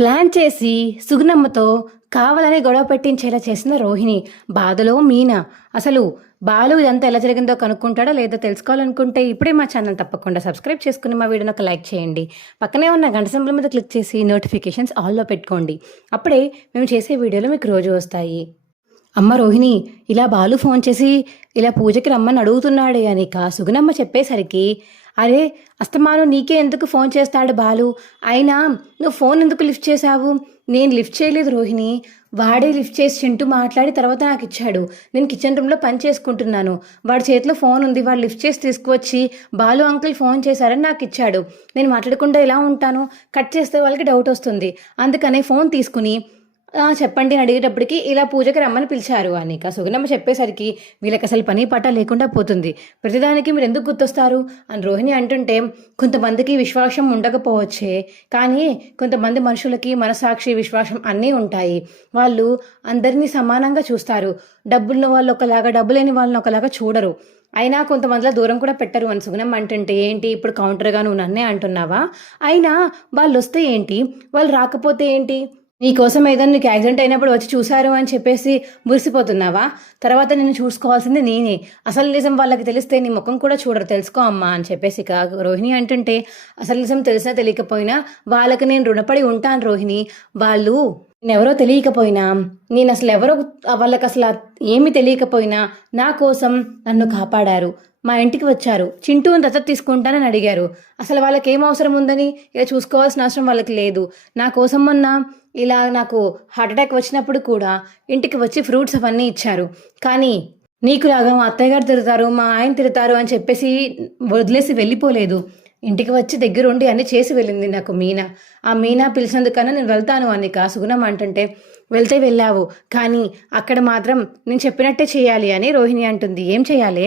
Plan చేసి సుగుణమ్మతో కావాలని గొడవ పెట్టించేలా చేసిన రోహిణి. బాధలో మీనా. అసలు బాలు ఇదంతా ఎలా జరిగిందో కనుక్కుంటాడో లేదో తెలుసుకోవాలనుకుంటే ఇప్పుడే మా ఛానల్ తప్పకుండా సబ్స్క్రైబ్ చేసుకుని మా వీడియోని ఒక లైక్ చేయండి. పక్కనే ఉన్న గంట సింబల్ మీద క్లిక్ చేసి నోటిఫికేషన్స్ ఆల్లో పెట్టుకోండి. అప్పుడే మేము చేసే వీడియోలు మీకు రోజు వస్తాయి. అమ్మ రోహిణి, ఇలా బాలు ఫోన్ చేసి ఇలా పూజకి రమ్మని అడుగుతున్నాడే అనిక సుగుణమ్మ చెప్పేసరికి, అరే అస్తమానం నీకే ఎందుకు ఫోన్ చేస్తాడు బాలు, అయినా నువ్వు ఫోన్ ఎందుకు లిఫ్ట్ చేశావు? నేను లిఫ్ట్ చేయలేదు రోహిణి, వాడే లిఫ్ట్ చేసి చింటూ మాట్లాడి తర్వాత నాకు ఇచ్చాడు. నేను కిచెన్ రూమ్లో పని చేసుకుంటున్నాను, వాడి చేతిలో ఫోన్ ఉంది, వాడు లిఫ్ట్ చేసి తీసుకువచ్చి బాలు అంకుల్ ఫోన్ చేశారని నాకు ఇచ్చాడు. నేను మాట్లాడకుండా ఎలా ఉంటాను? కట్ చేస్తే వాళ్ళకి డౌట్ వస్తుంది, అందుకనే ఫోన్ తీసుకుని చెప్పండి అని అడిగేటప్పటికి ఇలా పూజకి రమ్మని పిలిచారు అని సుగుణమ్మ చెప్పేసరికి వీళ్ళకి అసలు పని పాట లేకుండా పోతుంది. ప్రతిదానికి మీరు ఎందుకు గుర్తొస్తారు అని రోహిణి అంటుంటే, కొంతమందికి విశ్వాసం ఉండకపోవచ్చే, కానీ కొంతమంది మనుషులకి మనసాక్షి విశ్వాసం అన్నీ ఉంటాయి. వాళ్ళు అందరినీ సమానంగా చూస్తారు. డబ్బున్న వాళ్ళు ఒకలాగా, డబ్బు లేని వాళ్ళని ఒకలాగా చూడరు. అయినా కొంతమందిలో దూరం కూడా పెట్టరు అని సుగుణమ్మ అంటుంటే, ఏంటి ఇప్పుడు కౌంటర్గా నువ్వు నన్నే అంటున్నావా? అయినా వాళ్ళు వస్తే ఏంటి, వాళ్ళు రాకపోతే ఏంటి? నీకోసం ఏదైనా నీకు యాక్సిడెంట్ అయినప్పుడు వచ్చి చూశారు అని చెప్పేసి మురిసిపోతున్నావా? తర్వాత నేను చూసుకోవాల్సింది నేనే. అసలు నిజం వాళ్ళకి తెలిస్తే నీ ముఖం కూడా చూడరు, తెలుసుకో అమ్మా అని చెప్పేసి రోహిణి అంటుంటే, అసలు నిజం తెలిసినా తెలియకపోయినా వాళ్ళకి నేను రుణపడి ఉంటాను రోహిణి. వాళ్ళు నేనెవరో తెలియకపోయినా, నేను అసలు ఎవరో వాళ్ళకి అసలు ఏమి తెలియకపోయినా నా కోసం నన్ను కాపాడారు. మా ఇంటికి వచ్చారు, చింటూని దత్తత తీసుకుంటానని అడిగారు. అసలు వాళ్ళకి ఏం అవసరం ఉందని ఇలా చూసుకోవాల్సిన అవసరం వాళ్ళకి లేదు. నా కోసం మొన్న ఇలా నాకు హార్ట్ అటాక్ వచ్చినప్పుడు కూడా ఇంటికి వచ్చి ఫ్రూట్స్ అవన్నీ ఇచ్చారు. కానీ నీకులాగా మా అత్తయ్య గారు తిడతారు, మా ఆయన తిడతారు అని చెప్పేసి వదిలేసి వెళ్ళిపోలేదు. ఇంటికి వచ్చి దగ్గరుండి అన్నీ చేసి వెళ్ళింది నాకు మీనా. ఆ మీనా పిలిచినందుకన్నా నేను వెళ్తాను అని సుగుణం అంటుంటే, వెళ్తే వెళ్ళావు, కానీ అక్కడ మాత్రం నేను చెప్పినట్టే చేయాలి అని రోహిణి అంటుంది. ఏం చేయాలి?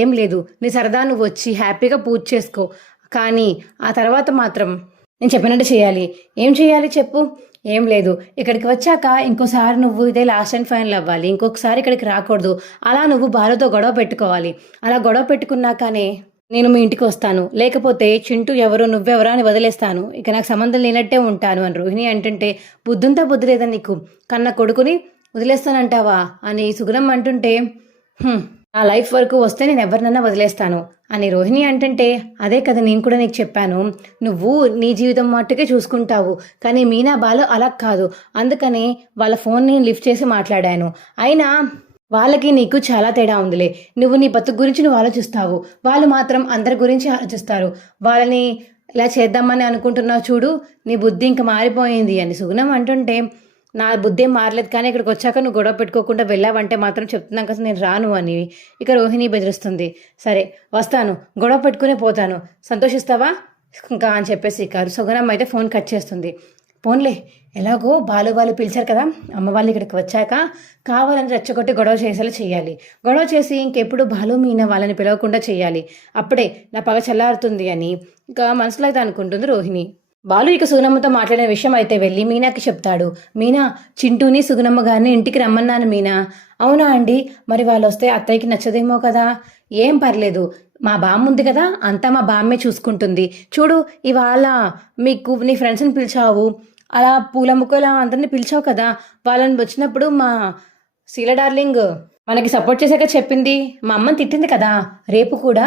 ఏం లేదు, నీ సరదా నువ్వు వచ్చి హ్యాపీగా పూజ చేసుకో, కానీ ఆ తర్వాత మాత్రం నేను చెప్పినట్టు చేయాలి. ఏం చేయాలి చెప్పు? ఏం లేదు, ఇక్కడికి వచ్చాక ఇంకోసారి నువ్వు ఇదే లాస్ట్ అండ్ ఫైనల్ అవ్వాలి, ఇంకొకసారి ఇక్కడికి రాకూడదు. అలా నువ్వు బాలుతో గొడవ పెట్టుకోవాలి. అలా గొడవ పెట్టుకున్నాకనే నేను మీ ఇంటికి వస్తాను, లేకపోతే చింటూ ఎవరు నువ్వెవరా అని వదిలేస్తాను, ఇక నాకు సంబంధం లేనట్టే ఉంటాను అని రోహిణి అంటుంటే, బుద్ధుంతా బుద్ధి లేదా నీకు? కన్న కొడుకుని వదిలేస్తానంటావా అని సుగుణం అంటుంటే, నా లైఫ్ వరకు వస్తే నేను ఎవరినన్నా వదిలేస్తాను అని రోహిణి అంటుంటే, అదే కదా నేను కూడా నీకు చెప్పాను, నువ్వు నీ జీవితం మట్టుకే చూసుకుంటావు, కానీ మీనా బాలు అలా కాదు, అందుకనే వాళ్ళ ఫోన్ నేను లిఫ్ట్ చేసి మాట్లాడాను. అయినా వాళ్ళకి నీకు చాలా తేడా ఉందిలే. నువ్వు నీ బతుకు గురించి నువ్వు ఆలోచిస్తావు, వాళ్ళు మాత్రం అందరి గురించి ఆలోచిస్తారు. వాళ్ళని ఇలా చేద్దామని అనుకుంటున్నావు చూడు, నీ బుద్ధి ఇంకా మారిపోయింది అని సుగుణం అంటుంటే, నా బుద్ధి ఏం మారలేదు, కానీ ఇక్కడికి వచ్చాక నువ్వు గొడవ పెట్టుకోకుండా వెళ్ళావంటే మాత్రం చెప్తున్నాం కదా నేను రాను అని ఇక రోహిణి బెదిరిస్తుంది. సరే వస్తాను, గొడవ పెట్టుకునే పోతాను, సంతోషిస్తావా ఇంకా అని చెప్పేసి ఇక సుగుణం అయితే ఫోన్ కట్ చేస్తుంది. ఫోన్లే, ఎలాగో బాలు వాళ్ళు పిలిచారు కదా, అమ్మ వాళ్ళు ఇక్కడికి వచ్చాక కావాలని రెచ్చగొట్టి గొడవ చేసేలా చేయాలి. గొడవ చేసి ఇంకెప్పుడు బాలు మీనా వాళ్ళని పిలవకుండా చేయాలి, అప్పుడే నా పగ చల్లారుతుంది అని ఇక మనసులో అయితే అనుకుంటుంది రోహిణి. బాలు ఇక సుగుణమ్మతో మాట్లాడిన విషయం అయితే వెళ్ళి మీనాకి చెప్తాడు. మీనా, చింటూని సుగుణమ్మ గారిని ఇంటికి రమ్మన్నాను మీనా. అవునా అండి, మరి వాళ్ళు వస్తే అత్తయ్యకి నచ్చదేమో కదా? ఏం పర్లేదు, మా బామ్మ ఉంది కదా, అంతా మా బామ్మే చూసుకుంటుంది. చూడు, ఇవాళ మీకు నీ ఫ్రెండ్స్ని పిలిచావు, అలా పూల ముక్కలు అందరినీ పిలిచావు కదా, వాళ్ళని వచ్చినప్పుడు మా శీల డార్లింగ్ మనకి సపోర్ట్ చేశాక చెప్పింది, మా అమ్మని తిట్టింది కదా, రేపు కూడా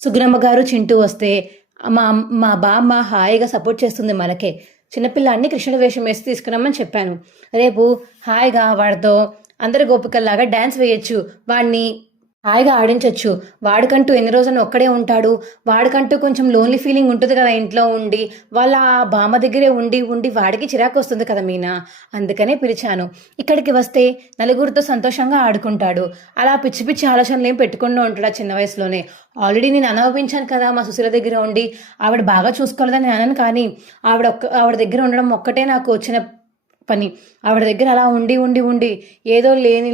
సుగుణమ్మ గారు చింటూ వస్తే మా మా బామ్మ హాయిగా సపోర్ట్ చేస్తుంది మనకే. చిన్నపిల్లాన్ని కృష్ణుడి వేషం వేసి తీసుకురమ్మని చెప్పాను. రేపు హాయిగా వాడితో అందరి గోపికల్లాగా డ్యాన్స్ వేయచ్చు, వాడిని హాయిగా ఆడించవచ్చు. వాడికంటూ ఎన్ని రోజులు ఒక్కడే ఉంటాడు, వాడికంటూ కొంచెం లోన్లీ ఫీలింగ్ ఉంటుంది కదా ఇంట్లో ఉండి, వాళ్ళ బామ్మ దగ్గరే ఉండి ఉండి వాడికి చిరాకు వస్తుంది కదా మీనా, అందుకనే పిలిచాను. ఇక్కడికి వస్తే నలుగురితో సంతోషంగా ఆడుకుంటాడు, అలా పిచ్చి పిచ్చి ఆలోచనలు ఏం పెట్టుకుంటూ ఉంటాడు చిన్న వయసులోనే. ఆల్రెడీ నేను అనుభవించాను కదా మా సుశీల దగ్గర ఉండి, ఆవిడ బాగా చూసుకోలేదని అనను, కానీ ఆవిడ దగ్గర ఉండడం ఒక్కటే నాకు వచ్చిన పని. ఆవిడ దగ్గర అలా ఉండి ఉండి ఉండి ఏదో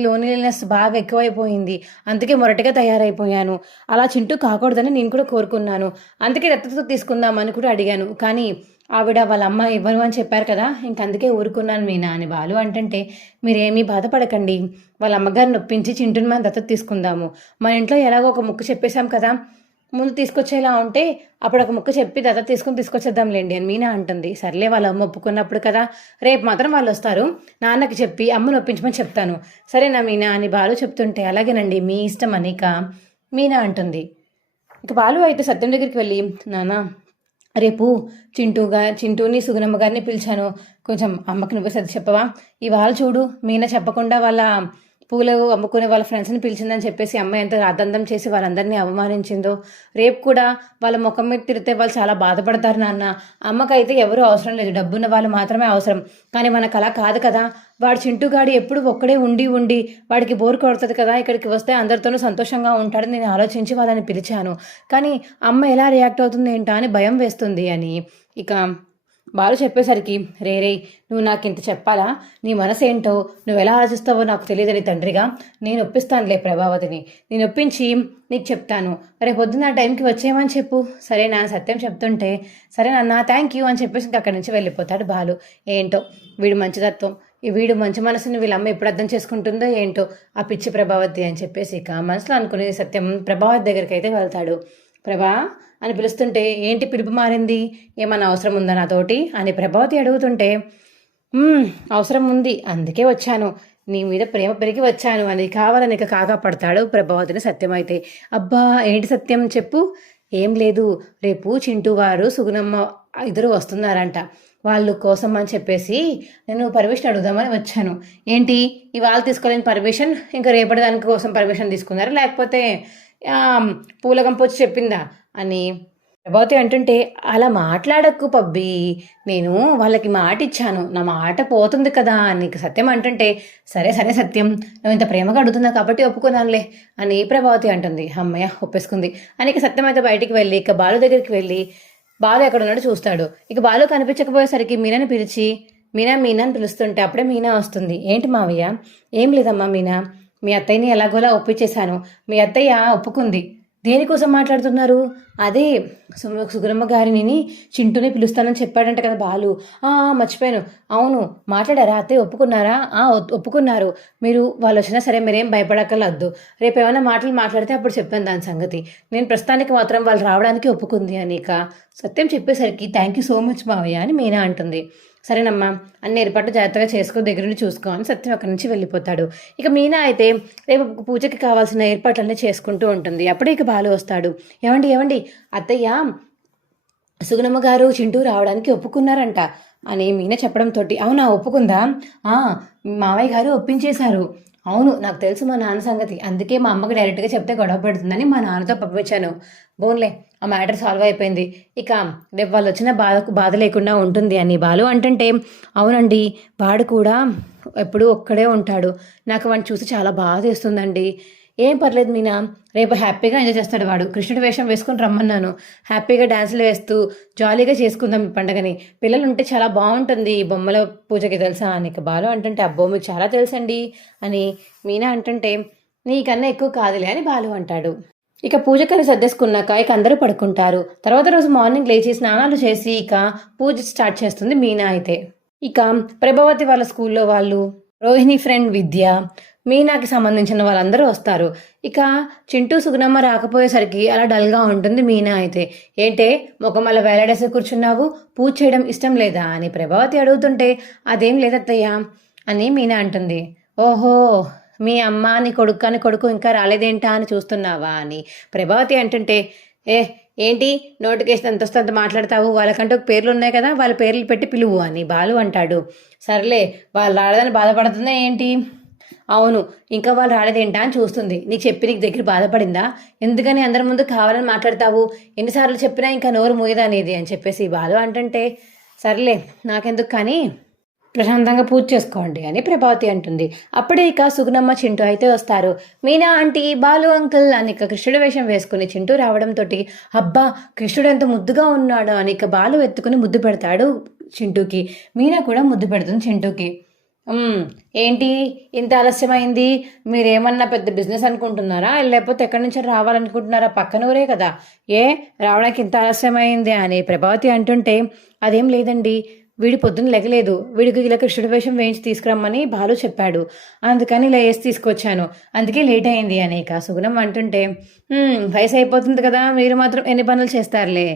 లోన్లీనెస్ బాగా ఎక్కువైపోయింది, అందుకే మొరటిగా తయారైపోయాను. అలా చింటూ కాకూడదని నేను కూడా కోరుకున్నాను, అందుకే దత్తత తీసుకుందామని కూడా అడిగాను, కానీ ఆవిడ వాళ్ళ అమ్మ ఇవ్వను అని చెప్పారు కదా, ఇంకందుకే ఊరుకున్నాను మీనా అని బాలు అంటుంటే, మీరేమీ బాధపడకండి, వాళ్ళ అమ్మగారిని నొప్పించి చింటూని మనం దత్తత తీసుకుందాము, మన ఇంట్లో ఎలాగో ఒక ముక్కు చెప్పేశాం కదా, ముందు తీసుకొచ్చేలా ఉంటే అప్పుడు ఒక ముక్క చెప్పి తర్వాత తీసుకొచ్చేద్దాంలేండి అని మీనా అంటుంది. సర్లే వాళ్ళ అమ్మ ఒప్పుకున్నప్పుడు కదా, రేపు మాత్రం వాళ్ళు వస్తారు, నాన్నకి చెప్పి అమ్మను ఒప్పించమని చెప్తాను, సరేనా మీనా అని బాలు చెప్తుంటే అలాగేనండి మీ ఇష్టం అనిక మీనా అంటుంది. ఇక బాలు అయితే సత్యం దగ్గరికి వెళ్ళి, నాన్న రేపు చింటూని సుగుణమ్మ గారిని పిలిచాను, కొంచెం అమ్మకి నువ్వే సర్ది చెప్పవా, ఇవాళ చూడు మీనా చెప్పకుండా వాళ్ళ పూలు అమ్ముకునే వాళ్ళ ఫ్రెండ్స్ని పిలిచిందని చెప్పేసి అమ్మ ఎంత రాద్దందం చేసి వాళ్ళందరినీ అవమానించిందో, రేపు కూడా వాళ్ళ ముఖం మీద తిరిగితే వాళ్ళు చాలా బాధపడతారు నాన్న, అమ్మకైతే ఎవరూ అవసరం లేదు, డబ్బున్న వాళ్ళు మాత్రమే అవసరం, కానీ మనకు అలా కాదు కదా, వాడు చింటూగాడు ఎప్పుడు ఒక్కడే ఉండి వాడికి బోర్ కొడుతుంది కదా, ఇక్కడికి వస్తే అందరితోనూ సంతోషంగా ఉంటాడని నేను ఆలోచించి వాళ్ళని పిలిచాను, కానీ అమ్మ ఎలా రియాక్ట్ అవుతుంది ఏంటా అని భయం వేస్తుంది అని ఇక బాలు చెప్పేసరికి, రే నువ్వు నాకు ఇంత చెప్పాలా, నీ మనసు ఏంటో నువ్వు ఎలా ఆలోచిస్తావో నాకు తెలియదని తండ్రిగా నేను ఒప్పిస్తానులే ప్రభావతిని, నేను ఒప్పించి నీకు చెప్తాను, రేపు పొద్దున్న టైంకి వచ్చేయమని చెప్పు, సరే నా సత్యం చెప్తుంటే సరే నాన్న థ్యాంక్ యూ అని చెప్పేసి ఇంక అక్కడి నుంచి వెళ్ళిపోతాడు బాలు. ఏంటో వీడు మంచిదత్వం, వీడు మంచి మనసుని వీళ్ళమ్మ ఎప్పుడు అర్థం చేసుకుంటుందో ఏంటో ఆ పిచ్చి ప్రభావతి అని చెప్పేసి ఇక మనసులో అనుకునే సత్యం ప్రభావతి దగ్గరికి అయితే వెళ్తాడు. ప్రభా అని పిలుస్తుంటే, ఏంటి పిలుపు మారింది, ఏమన్నా అవసరం ఉందా నాతోటి అని ప్రభావతి అడుగుతుంటే, అవసరం ఉంది అందుకే వచ్చాను, నీ మీద ప్రేమ పెరిగి వచ్చాను అని కావాలని ఇక కాగా పడతాడు ప్రభావతిని సత్యం అయితే. అబ్బా ఏంటి సత్యం చెప్పు. ఏం లేదు, రేపు చింటూ గారు సుగుణమ్మ ఇద్దరు వస్తున్నారంట, వాళ్ళు కోసం అని చెప్పేసి నేను పర్మిషన్ అడుగుదామని వచ్చాను. ఏంటి ఇవాళ తీసుకోలేని పర్మిషన్ ఇంకా రేపటి దానికి కోసం పర్మిషన్ తీసుకున్నారా, లేకపోతే పూలగంప వచ్చి చెప్పిందా అని ప్రభావతి అంటుంటే, అలా మాట్లాడకు పబ్బి, నేను వాళ్ళకి మాట ఇచ్చాను, నా మాట పోతుంది కదా నీకు సత్యం అంటుంటే, సరే సత్యం నువ్వు ఇంత ప్రేమగా అడుగుతున్నావు కాబట్టి ఒప్పుకున్నానులే అని ప్రభావతి అంటుంది. అమ్మయ్య ఒప్పేసుకుంది అని ఇక సత్యం అయితే బయటికి వెళ్ళి ఇక బాలు దగ్గరికి వెళ్ళి బాలు ఎక్కడ ఉన్నాడో చూస్తాడు. ఇక బాలు కనిపించకపోయేసరికి మీనాని పిలిచి, మీనాని పిలుస్తుంటే అప్పుడే మీనా వస్తుంది. ఏంటి మావయ్య. ఏం లేదమ్మా మీనా, మీ అత్తయ్యని ఎలాగోలా ఒప్పించేశాను, మీ అత్తయ్య ఒప్పుకుంది. దేనికోసం మాట్లాడుతున్నారు. అదే సుగుణమ్మ గారిని చింటూనే పిలుస్తానని చెప్పాడంట కదా బాలు. మర్చిపోయాను, అవును మాట్లాడారా, అత్తయ్య ఒప్పుకున్నారా. ఒప్పుకున్నారు, మీరు వాళ్ళు వచ్చినా సరే మీరేం భయపడక్కర్లొద్దు, రేపు ఏమైనా మాటలు మాట్లాడితే అప్పుడు చెప్పాను దాని సంగతి, నేను ప్రస్తుతానికి మాత్రం వాళ్ళు రావడానికి ఒప్పుకుంది అని ఇక సత్యం చెప్పేసరికి, థ్యాంక్ యూ సో మచ్ మావయ్య అని మీనా అంటుంది. సరేనమ్మా అన్ని ఏర్పాట్లు జాగ్రత్తగా చేసుకో, దగ్గర నుండి చూసుకో అని సత్యం అక్కడి నుంచి వెళ్ళిపోతాడు. ఇక మీనా అయితే రేపు పూజకి కావాల్సిన ఏర్పాట్లన్నీ చేసుకుంటూ ఉంటుంది. అప్పుడే ఇక బాలు వస్తాడు. ఏమండి అత్తయ్య సుగుణమ్మ గారు చింటూ రావడానికి ఒప్పుకున్నారంట అని మీనా చెప్పడంతో, అవునా ఒప్పుకుందా, మావయ్య గారు ఒప్పించేశారు. అవును నాకు తెలుసు మా నాన్న సంగతి, అందుకే మా అమ్మకి డైరెక్ట్గా చెప్తే గొడవ పెడుతుందని మా నాన్నతో పంపించాను. బోన్లే ఆ మ్యాటర్ సాల్వ్ అయిపోయింది, ఇక రేపు వాళ్ళు వచ్చిన బాధ లేకుండా ఉంటుంది అని బాలు అంటుంటే, అవునండి వాడు కూడా ఎప్పుడూ ఒక్కడే ఉంటాడు, నాకు వాడిని చూసి చాలా బాధ వేస్తుందండి. ఏం పర్లేదు మీనా, రేపు హ్యాపీగా ఎంజాయ్ చేస్తాడు వాడు, కృష్ణుడి వేషం వేసుకొని రమ్మన్నాను, హ్యాపీగా డ్యాన్సులు వేస్తూ జాలీగా చేసుకుందాం ఈ పండుగని, పిల్లలు ఉంటే చాలా బాగుంటుంది ఈ బొమ్మల పూజకి తెలుసా అని బాలు అంటుంటే, అబ్బో మీకు చాలా తెలుసండి అని మీనా అంటుంటే, నీకన్నా ఎక్కువ కాదులే అని బాలు అంటాడు. ఇక పూజకని సర్దేసుకున్నాక ఇక అందరూ పడుకుంటారు. తర్వాత రోజు మార్నింగ్ లేచి స్నానాలు చేసి ఇక పూజ స్టార్ట్ చేస్తుంది మీనా అయితే. ఇక ప్రభావతి వాళ్ళ స్కూల్లో వాళ్ళు, రోహిణి ఫ్రెండ్ విద్య, మీనాకి సంబంధించిన వాళ్ళందరూ వస్తారు. ఇక చింటూ సుగుణమ్మ రాకపోయేసరికి అలా డల్గా ఉంటుంది మీనా అయితే. ఏంటే ముఖం అలా వేలాడేసి కూర్చున్నావు, పూజ చేయడం ఇష్టం లేదా అని ప్రభావతి అడుగుతుంటే, అదేం లేదత్తయ్య అని మీనా అంటుంది. ఓహో మీ అమ్మ నీ కొడుకు ఇంకా రాలేదేంటా అని చూస్తున్నావా అని ప్రభావతి అంటుంటే, ఏంటి నోటికేసి అంత వస్తే అంత మాట్లాడతావు, వాళ్ళకంటూ పేర్లు ఉన్నాయి కదా, వాళ్ళ పేర్లు పెట్టి పిలువు అని బాలు అంటాడు. సర్లే వాళ్ళు రాలేదని బాధపడుతుందా ఏంటి, అవును ఇంకా వాళ్ళు రాలేదేంటా అని చూస్తుంది, నీకు నీకు దగ్గర బాధపడిందా, ఎందుకని అందరి ముందు కావాలని మాట్లాడతావు, ఎన్నిసార్లు చెప్పినా ఇంకా నోరు మూయదా అనేది అని చెప్పేసి బాలు అంటుంటే, సర్లే నాకెందుకు కానీ ప్రశాంతంగా పూజ చేసుకోండి అని ప్రభావతి అంటుంది. అప్పుడే ఇక సుగుణమ్మ చింటూ అయితే వస్తారు. మీనా ఆంటీ బాలు అంకుల్ అని ఇక కృష్ణుడి వేషం వేసుకుని చింటూ రావడంతో, అబ్బా కృష్ణుడు ఎంత ముద్దుగా ఉన్నాడు అని ఇక బాలు ఎత్తుకుని ముద్దు పెడతాడు చింటూకి. మీనా కూడా ముద్దు పెడుతుంది చింటూకి. ఏంటి ఇంత ఆలస్యమైంది, మీరేమన్నా పెద్ద బిజినెస్ అనుకుంటున్నారా, లేకపోతే ఎక్కడి నుంచి రావాలనుకుంటున్నారా, పక్కన ఊరే కదా, రావడానికి ఇంత ఆలస్యమైంది అని ప్రభావతి అంటుంటే, అదేం లేదండి వీడి పొద్దున్న లెగలేదు, వీడికి ఇలా కృష్ణుడి వేషం వేయించి తీసుకురమ్మని బాలు చెప్పాడు, అందుకని ఇలా వేసి తీసుకొచ్చాను, అందుకే లేట్ అయింది అని ఇక సుగుణం అంటుంటే, వయసు అయిపోతుంది కదా, మీరు మాత్రం ఎన్ని పనులు చేస్తారులే,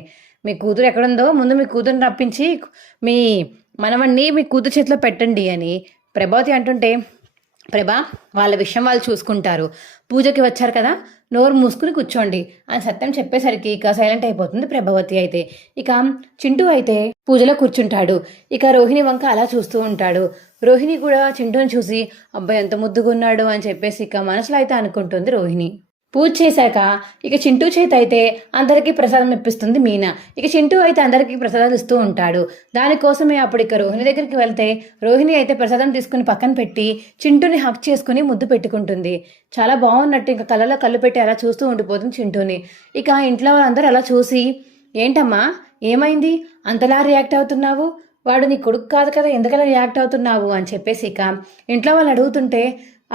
మీ కూతురు ఎక్కడుందో ముందు మీ కూతురుని రప్పించి మీ మనవణ్ణి మీ కూతురు చేతిలో పెట్టండి అని ప్రభావతి అంటుంటే, ప్రభా వాళ్ళ విషయం వాళ్ళు చూసుకుంటారు, పూజకి వచ్చారు కదా నోరు మూసుకుని కూర్చోండి అని సత్యం చెప్పేసరికి ఇక సైలెంట్ అయిపోతుంది ప్రభావతి. అయితే ఇక చింటూ అయితే పూజలో కూర్చుంటాడు. ఇక రోహిణి వంక అలా చూస్తూ ఉంటాడు. రోహిణి కూడా చింటూని చూసి అబ్బాయి ఎంత ముద్దుగా ఉన్నాడు అని చెప్పేసి ఇక మనసులో అయితే అనుకుంటుంది రోహిణి. పూజ చేశాక ఇక చింటూ చేతి అయితే అందరికీ ప్రసాదం ఇప్పిస్తుంది మీనా. ఇక చింటూ అయితే అందరికీ ప్రసాదాలు ఇస్తూ ఉంటాడు. దానికోసమే అప్పుడు ఇక రోహిణి దగ్గరికి వెళ్తే రోహిణి అయితే ప్రసాదం తీసుకుని పక్కన పెట్టి చింటూని హక్ చేసుకుని ముద్దు పెట్టుకుంటుంది. చాలా బాగున్నట్టు ఇంకా కళ్ళలో కళ్ళు పెట్టి అలా చూస్తూ ఉండిపోతుంది చింటూని. ఇక ఇంట్లో వాళ్ళందరూ అలా చూసి, ఏంటమ్మా ఏమైంది అంతలా రియాక్ట్ అవుతున్నావు, వాడు నీ కొడుకు కాదు కదా ఎందుకలా రియాక్ట్ అవుతున్నావు అని చెప్పేసి ఇక ఇంట్లో వాళ్ళు అడుగుతుంటే,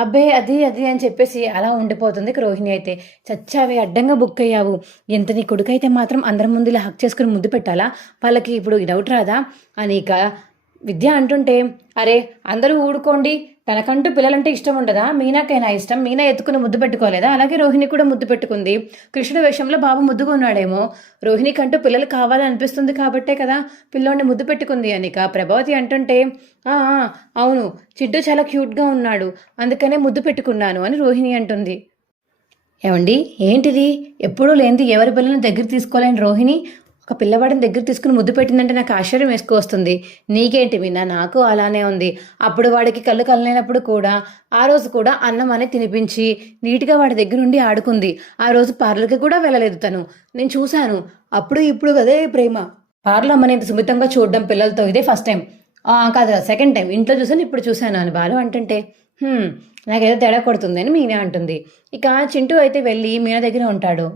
అబ్బే అది అది అని చెప్పేసి అలా ఉండిపోతుంది రోహిణి అయితే. చచ్చావే అడ్డంగా బుక్ అయ్యావు, ఎంత నీ కొడుకు అయితే మాత్రం అందరి ముందు ఇలా హక్ చేసుకుని ముద్దు పెట్టాలా, వాళ్ళకి ఇప్పుడు డౌట్ రాదా అని ఇక విద్య అంటుంటే, అరే అందరూ ఊడుకోండి, తనకంటూ పిల్లలంటే ఇష్టం ఉండదా, మీనాకైనా ఇష్టం, మీనా ఎత్తుకుని ముద్దు పెట్టుకోలేదా, అలాగే రోహిణి కూడా ముద్దు పెట్టుకుంది, కృష్ణుడి విషయంలో బాబు ముద్దుగా ఉన్నాడేమో, రోహిణికంటూ పిల్లలు కావాలని అనిపిస్తుంది కాబట్టే కదా పిల్లోడిని ముద్దు పెట్టుకుంది అని ఇక ప్రభావతి అంటుంటే, అవును చిడ్డు చాలా క్యూట్గా ఉన్నాడు అందుకనే ముద్దు పెట్టుకున్నాను అని రోహిణి అంటుంది. ఏమండి ఏంటిది ఎప్పుడూ లేనిది ఎవరి పిల్లల్ని దగ్గర తీసుకోలేని రోహిణి ఒక పిల్లవాడిని దగ్గర తీసుకుని ముద్దు పెట్టిందంటే నాకు ఆశ్చర్యం వేసుకొస్తుంది. నీకేంటి మీనా, నాకు అలానే ఉంది. అప్పుడు వాడికి కళ్ళు కలలేనప్పుడు కూడా ఆ రోజు కూడా అన్నం అనేది తినిపించి నీట్గా వాడి దగ్గర నుండి ఆడుకుంది. ఆ రోజు పార్లర్కి కూడా వెళ్ళలేదు తను, నేను చూశాను. అప్పుడు ఇప్పుడు అదే ప్రేమ, పార్లర్ అమ్మని ఇంత సుమితంగా చూడడం పిల్లలతో ఇదే ఫస్ట్ టైం కాదు సెకండ్ టైం, ఇంట్లో చూసాను ఇప్పుడు చూశాను అని బాలు అంటుంటే, నాకేదో తేడా కొడుతుంది అని మీనా అంటుంది. ఇక చింటూ అయితే వెళ్ళి మీనా దగ్గర ఉంటాడు.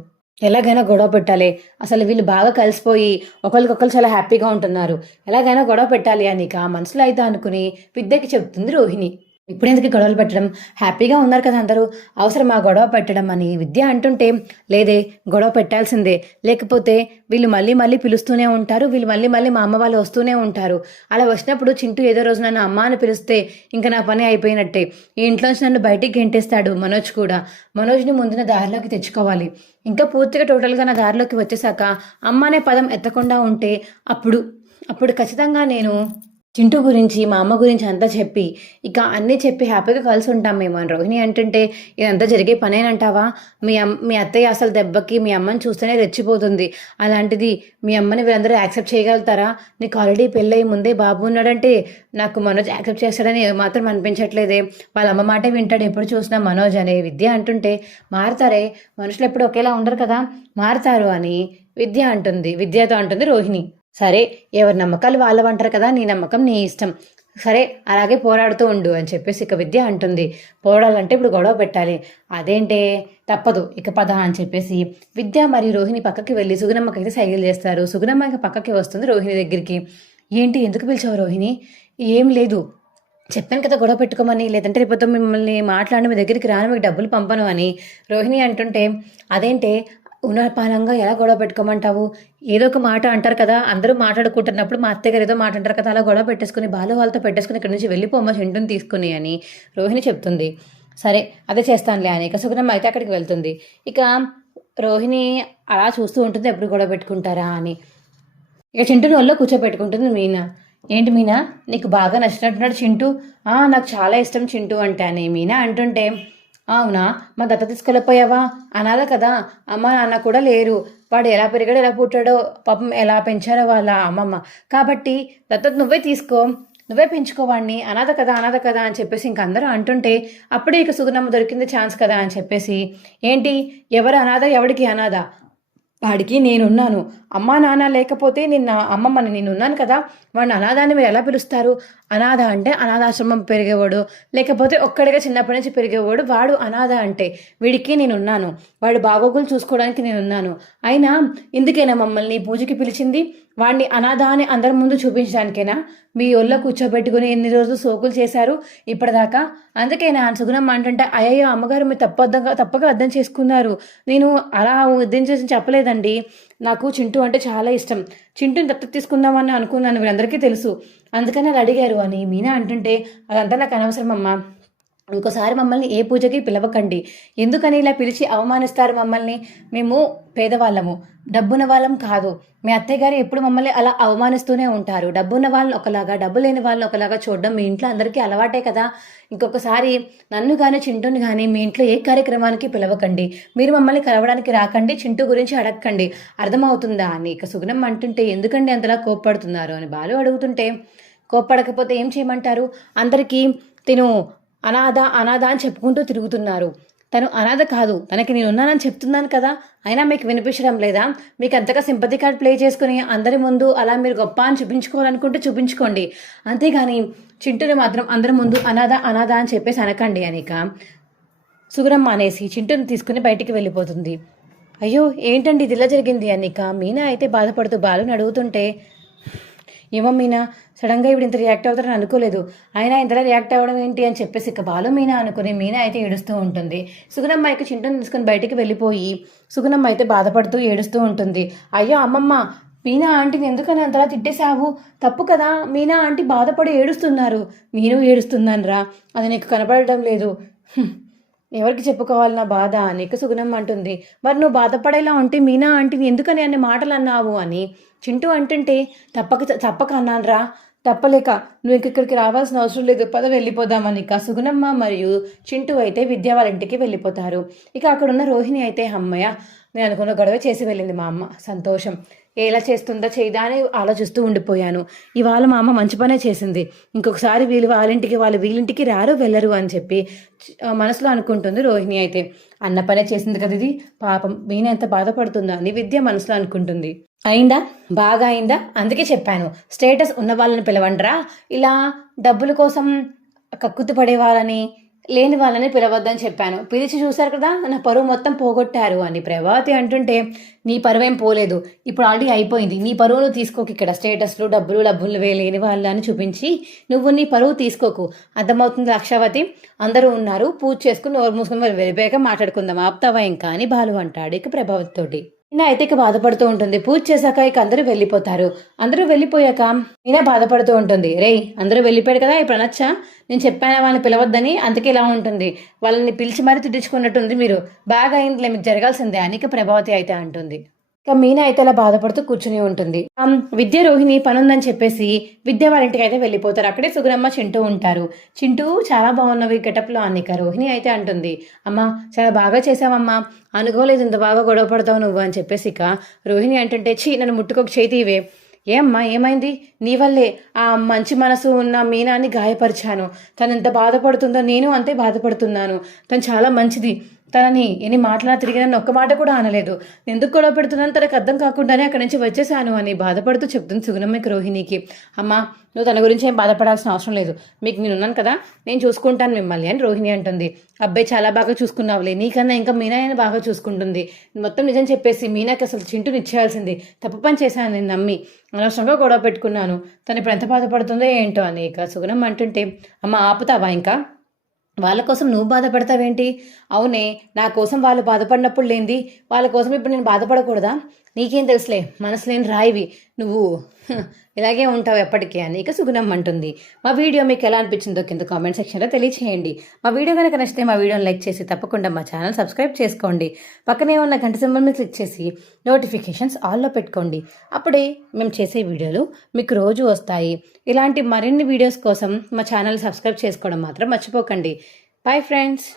ఎలాగైనా గొడవ పెట్టాలి, అసలు వీళ్ళు బాగా కలిసిపోయి ఒకరికొకరు చాలా హ్యాపీగా ఉంటున్నారు, ఎలాగైనా గొడవ పెట్టాలి అని ఇక మనసులో అయితే అనుకుని విద్యకి చెప్తుంది రోహిణి. ఇప్పుడు ఎందుకు గొడవలు పెట్టడం, హ్యాపీగా ఉన్నారు కదా అందరూ, అవసరం ఆ గొడవ పెట్టడం అని విద్య అంటుంటే, లేదే గొడవ పెట్టాల్సిందే, లేకపోతే వీళ్ళు మళ్ళీ మళ్ళీ పిలుస్తూనే ఉంటారు, వీళ్ళు మళ్ళీ మళ్ళీ మా అమ్మ వాళ్ళు వస్తూనే ఉంటారు, అలా వచ్చినప్పుడు చింటూ ఏదో రోజు నన్ను అమ్మ అని పిలిస్తే ఇంకా నా పని అయిపోయినట్టే, ఈ ఇంట్లోంచి నన్ను బయటికి గెంటేస్తాడు మనోజ్ కూడా, మనోజ్ని ముందున దారిలోకి తెచ్చుకోవాలి, ఇంకా పూర్తిగా టోటల్గా నా దారిలోకి వచ్చేసాక అమ్మ అనే పదం ఎత్తకుండా ఉంటే అప్పుడు ఖచ్చితంగా నేను చింటూ గురించి మా అమ్మ గురించి అంతా చెప్పి ఇక అన్నీ చెప్పి హ్యాపీగా కలిసి ఉంటాం మేము అని రోహిణి అంటుంటే, ఇదంతా జరిగే పనేనంటావా, మీ అత్తయ్య అసలు దెబ్బకి మీ అమ్మని చూస్తేనే రెచ్చిపోతుంది, అలాంటిది మీ అమ్మని వీళ్ళందరూ యాక్సెప్ట్ చేయగలుగుతారా, నీకు ఆల్రెడీ పెళ్ళయి ముందే బాబు ఉన్నాడంటే నాకు మనోజ్ యాక్సెప్ట్ చేస్తాడని మాత్రం అనిపించట్లేదే, వాళ్ళ అమ్మ మాటే వింటాడు ఎప్పుడు చూసినా మనోజ్ అనే విద్య అంటుంటే, మారుతారే మనుషులు ఎప్పుడు ఒకేలా ఉండరు కదా, మారుతారు అని విద్యతో అంటుంది రోహిణి. సరే ఎవరి నమ్మకాలు వాళ్ళవంటారు కదా, నీ నమ్మకం నీ ఇష్టం, సరే అలాగే పోరాడుతూ ఉండు అని చెప్పేసి ఇక విద్య అంటుంది. పోరాడాలంటే ఇప్పుడు గొడవ పెట్టాలి, అదేంటే తప్పదు ఇక పద అని చెప్పేసి విద్య మరియు రోహిణి పక్కకి వెళ్ళి సుగుణమ్మకి అయితే సైకిల్ చేస్తారు. సుగుణమ్మ ఇక పక్కకి వస్తుంది రోహిణి దగ్గరికి. ఏంటి ఎందుకు పిలిచావు రోహిణి, ఏం లేదు చెప్పాను కదా గొడవ పెట్టుకోమని, లేదంటే రేపు మిమ్మల్ని మాట్లాడి మీ దగ్గరికి రాను, మీకు డబ్బులు పంపను అని రోహిణి అంటుంటే, అదేంటే ఉన్నపాలంగా ఎలా గొడవ పెట్టుకోమంటావు, ఏదో ఒక మాట అంటారు కదా, అందరూ మాట్లాడుకుంటున్నప్పుడు మా అత్తయ్య గారు ఏదో మాట అంటారు కదా, అలా గొడవ పెట్టేసుకుని బాలు వాళ్ళతో పెట్టేసుకుని ఇక్కడ నుంచి వెళ్ళిపోమ్మా చింటూని తీసుకుని అని రోహిణి చెప్తుంది. సరే అదే చేస్తానులే అని ఇక సుగుణమ్మ అయితే అక్కడికి వెళ్తుంది. ఇక రోహిణి అలా చూస్తూ ఉంటుంది ఎప్పుడు గొడవ పెట్టుకుంటారా అని. ఇక చింటూని ఒళ్ళో కూర్చోబెట్టుకుంటుంది మీనా. ఏంటి మీనా నీకు బాగా నచ్చినట్టున్నాడు చింటూ, నాకు చాలా ఇష్టం చింటూ అంటే అని మీనా అంటుంటే, అవునా మా దత్త తీసుకెళ్ళిపోయావా, అనాథ కదా, అమ్మ నాన్న కూడా లేరు, వాడు ఎలా పెరిగాడో ఎలా పుట్టాడో పాపం ఎలా పెంచారో వాళ్ళ అమ్మమ్మ, కాబట్టి దత్తత నువ్వే తీసుకో, నువ్వే పెంచుకోవాడిని, అనాథ కదా అని చెప్పేసి ఇంక అందరూ అంటుంటే, అప్పుడే ఇక సుగుణమ్మ దొరికింది ఛాన్స్ కదా అని చెప్పేసి, ఏంటి ఎవరు అనాథ ఎవడికి అనాథ, వాడికి నేనున్నాను, అమ్మా నాన్న లేకపోతే నిన్న అమ్మమ్మని నేనున్నాను కదా, వాడిని అనాథాన్ని మీరు ఎలా పిలుస్తారు, అనాథ అంటే అనాథాశ్రమం పెరిగేవాడు, లేకపోతే ఒక్కడిగా చిన్నప్పటి నుంచి పెరిగేవాడు వాడు అనాథ అంటే, వీడికి నేనున్నాను, వాడు బాగోగులు చూసుకోవడానికి నేనున్నాను, అయినా ఇందుకైనా మమ్మల్ని పూజకి పిలిచింది, వాడిని అనాథ అని అందరి ముందు చూపించడానికేనా మీ ఒళ్ళో కూర్చోబెట్టుకుని ఎన్ని రోజులు సోకులు చేశారు ఇప్పటిదాకా? అందుకేనా సుగుణమ్మ అంటుంటే అయ్యో అమ్మగారు మీరు తప్పక అర్థం చేసుకున్నారు. నేను అలా అర్థం చేసి చెప్పలేదండి. నాకు చింటూ అంటే చాలా ఇష్టం. చింటూని దత్తత తీసుకుందామని అనుకున్నాను, వీళ్ళందరికీ తెలుసు, అందుకని అలా అడిగారు అని మీనా అంటుంటే అదంతా నాకు అనవసరం అమ్మా. ఇంకోసారి మమ్మల్ని ఏ పూజకి పిలవకండి. ఎందుకని ఇలా పిలిచి అవమానిస్తారు మమ్మల్ని? మేము పేదవాళ్ళము, డబ్బున్న వాళ్ళం కాదు. మీ అత్తయ్య గారు ఎప్పుడు మమ్మల్ని అలా అవమానిస్తూనే ఉంటారు. డబ్బున్న వాళ్ళని ఒకలాగా, డబ్బు లేని వాళ్ళని ఒకలాగా చూడడం మీ ఇంట్లో అందరికీ అలవాటే కదా. ఇంకొకసారి నన్ను కానీ చింటూని కానీ మీ ఇంట్లో ఏ కార్యక్రమానికి పిలవకండి. మీరు మమ్మల్ని కలవడానికి రాకండి, చింటూ గురించి అడగకండి. అర్థమవుతుందా అని ఇక సుగుణం అంటుంటే ఎందుకండి అంతలా కోప్పడుతున్నారు అని బాలు అడుగుతుంటే కోప్పడకపోతే ఏం చేయమంటారు? అందరికీ తిను అనాథ అనాథ అని చెప్పుకుంటూ తిరుగుతున్నారు. తను అనాథ కాదు, తనకి నేనున్నానని చెప్తున్నాను కదా, అయినా మీకు వినిపించడం లేదా? మీకు అంతగా సింపతి కార్డ్ ప్లే చేసుకుని అందరి ముందు అలా మీరు గొప్ప అని చూపించుకోవాలనుకుంటే చూపించుకోండి, అంతేగాని చింటూని మాత్రం అందరి ముందు అనాథ అనాథ అని చెప్పేసి అనకండి అనిక సుగుణమ్మ అనేసి చింటూని తీసుకుని బయటికి వెళ్ళిపోతుంది. అయ్యో ఏంటండి ఇది ఇలా జరిగింది అనిక మీనా అయితే బాధపడుతూ బాలుని అడుగుతుంటే ఏమో మీనా, సడన్గా ఇప్పుడు ఇంత రియాక్ట్ అవుతారని అనుకోలేదు, అయినా ఇంతలా రియాక్ట్ అవ్వడం ఏంటి అని చెప్పేసి ఇక బాలు మీనా అనుకుని మీనా అయితే ఏడుస్తూ ఉంటుంది. సుగుణమ్మ అయితే చింటూని తీసుకుని బయటికి వెళ్ళిపోయి సుగుణమ్మ అయితే బాధపడుతూ ఏడుస్తూ ఉంటుంది. అయ్యో అమ్మమ్మ, మీనా ఆంటీని ఎందుకని అంతలా తిట్టేశావు? తప్పు కదా, మీనా ఆంటీ బాధపడి ఏడుస్తున్నారు. నేను ఏడుస్తున్నాను రా, అది నీకు కనపడటం లేదు. ఎవరికి చెప్పుకోవాలి నా బాధ నీకు సుగుణమ్మ అంటుంది. మరి నువ్వు బాధపడేలా ఉంటే మీనా ఆంటీని ఎందుకని అన్ని మాటలు అన్నావు అని చింటూ అంటుంటే తప్పక అన్నాను రా, తప్పలేక నువ్వు ఇక్కడికి రావాల్సిన అవసరం లేదు, పద వెళ్ళిపోదామని ఇక సుగుణమ్మ మరియు చింటూ అయితే విద్యా వాళ్ళ ఇంటికి వెళ్ళిపోతారు. ఇక అక్కడున్న రోహిణి అయితే అమ్మయ్య నేను అనుకున్న గొడవ చేసి వెళ్ళింది మా అమ్మ, సంతోషం. ఎలా చేస్తుందో చేయదా అని ఆలోచిస్తూ ఉండిపోయాను. ఇవాళ మా అమ్మ మంచి పనే చేసింది, ఇంకొకసారి వీళ్ళు వాళ్ళింటికి వాళ్ళు వీళ్ళింటికి రారు వెళ్ళరు అని చెప్పి మనసులో అనుకుంటుంది రోహిణి. అయితే అన్న పనే చేసింది కదా ఇది, పాపం మీన ఎంత బాధపడుతుందా అని విద్య మనసులో అనుకుంటుంది. అయిందా, బాగా అయిందా? అందుకే చెప్పాను స్టేటస్ ఉన్న వాళ్ళని పిలవండ్రా, ఇలా డబ్బుల కోసం కక్కుతు పడే వాళ్ళని లేని వాళ్ళని పిలవద్దని చెప్పాను. పిలిచి చూశారు కదా నా పరువు మొత్తం పోగొట్టారు అని ప్రభావతి అంటుంటే నీ పరువేం పోలేదు, ఇప్పుడు ఆల్రెడీ అయిపోయింది. నీ పరువును తీసుకోకు, ఇక్కడ స్టేటస్లు డబ్బులు లేని వాళ్ళు అని చూపించి నువ్వు నీ పరువు తీసుకోకు, అర్థమవుతుంది లక్షావతి? అందరూ ఉన్నారు, పూజ చేసుకుని నోరు మూసుకుని వెళ్ళిపోయాక మాట్లాడుకుందాం, ఆపుతావా ఇంకా అని బాలు అంటాడు ఇక ప్రభావతితోటి. మీనా అయితే ఇక బాధపడుతూ ఉంటుంది. పూజ చేశాక ఇక అందరూ వెళ్ళిపోతారు. అందరూ వెళ్ళిపోయాక మీనా బాధపడుతూ ఉంటుంది. రేయ్ అందరూ వెళ్ళిపోయాడు కదా, ఇప్పుడు అనొచ్చా? నేను చెప్పాను వాళ్ళని పిలవద్దని, అందుకే ఇలా ఉంటుంది, వాళ్ళని పిలిచి మరీ తిట్టించుకున్నట్టుంది, మీరు బాగా అయిందిలే, మీకు జరగాల్సిందే అని ఇక ప్రభావతి అయితే అంటుంది. ఇక మీనా అయితే అలా బాధపడుతూ కూర్చుని ఉంటుంది. విద్య రోహిణి పనుందని చెప్పేసి విద్య వాళ్ళ ఇంటికి అయితే వెళ్ళిపోతారు. అక్కడే సుగుణమ్మ చింటూ ఉంటారు. చింటూ చాలా బాగున్నవి గెటప్లో అనిక రోహిణి అయితే అంటుంది, అమ్మ చాలా బాగా చేసావమ్మా, అనుకోలేదు ఇంత బాగా గొడవ పడతావు నువ్వు అని చెప్పేసి ఇక రోహిణి అంటుంటే చీ నన్ను ముట్టుకోక చేతి ఇవే. ఏమ్మా ఏమైంది? నీ వల్లే ఆ మంచి మనసు ఉన్న మీనాని గాయపరిచాను, తను ఎంత బాధపడుతుందో నేను అంతే బాధపడుతున్నాను, తను చాలా మంచిది, తనని ఎన్ని మాటలా తిరిగిన ఒక్క మాట కూడా అనలేదు, ఎందుకు గొడవ పెడుతున్నాను తనకు అర్థం కాకుండానే అక్కడి నుంచి వచ్చేసాను అని బాధపడుతూ చెప్తుంది సుగుణమ్మకి రోహిణికి. అమ్మా నువ్వు తన గురించి ఏం బాధపడాల్సిన అవసరం లేదు, మీకు నేనున్నాను కదా, నేను చూసుకుంటాను మిమ్మల్ని అని రోహిణి అంటుంది. అబ్బాయి చాలా బాగా చూసుకున్నావులే, నీకన్నా ఇంకా మీనా బాగా చూసుకుంటుంది, మొత్తం నిజం చెప్పేసి మీనాకి అసలు చింటూని ఇచ్చేయాల్సింది, తప్పు పని చేశాను నేను నమ్మి, అనవసరంగా గొడవ పెట్టుకున్నాను, తను ఇప్పుడు ఎంత బాధపడుతుందో ఏంటో అని ఇక సుగుణమ్మ అంటుంటే అమ్మ ఆపుతావా ఇంకా? వాళ్ళ కోసం నువ్వు బాధపడతావేంటి? అవునే, నా కోసం వాళ్ళు బాధపడినప్పుడు లేనిది వాళ్ళ కోసం ఇప్పుడు నేను బాధపడకూడదా? నీకేం తెలుసులే, మనసు లేని రాయివి నువ్వు, ఇలాగే ఉంటావు ఎప్పటికీ అని ఇక సుగుణం అంటుంది. మా వీడియో మీకు ఎలా అనిపించిందో కింద కామెంట్ సెక్షన్లో తెలియచేయండి. మా వీడియో కనుక నచ్చితే మా వీడియోని లైక్ చేసి తప్పకుండా మా ఛానల్ సబ్స్క్రైబ్ చేసుకోండి. పక్కనే ఉన్న గంట సింబల్ని క్లిక్ చేసి నోటిఫికేషన్స్ ఆల్లో పెట్టుకోండి. అప్పుడే మేము చేసే వీడియోలు మీకు రోజు వస్తాయి. ఇలాంటి మరిన్ని వీడియోస్ కోసం మా ఛానల్ సబ్స్క్రైబ్ చేసుకోవడం మాత్రం మర్చిపోకండి. Bye friends.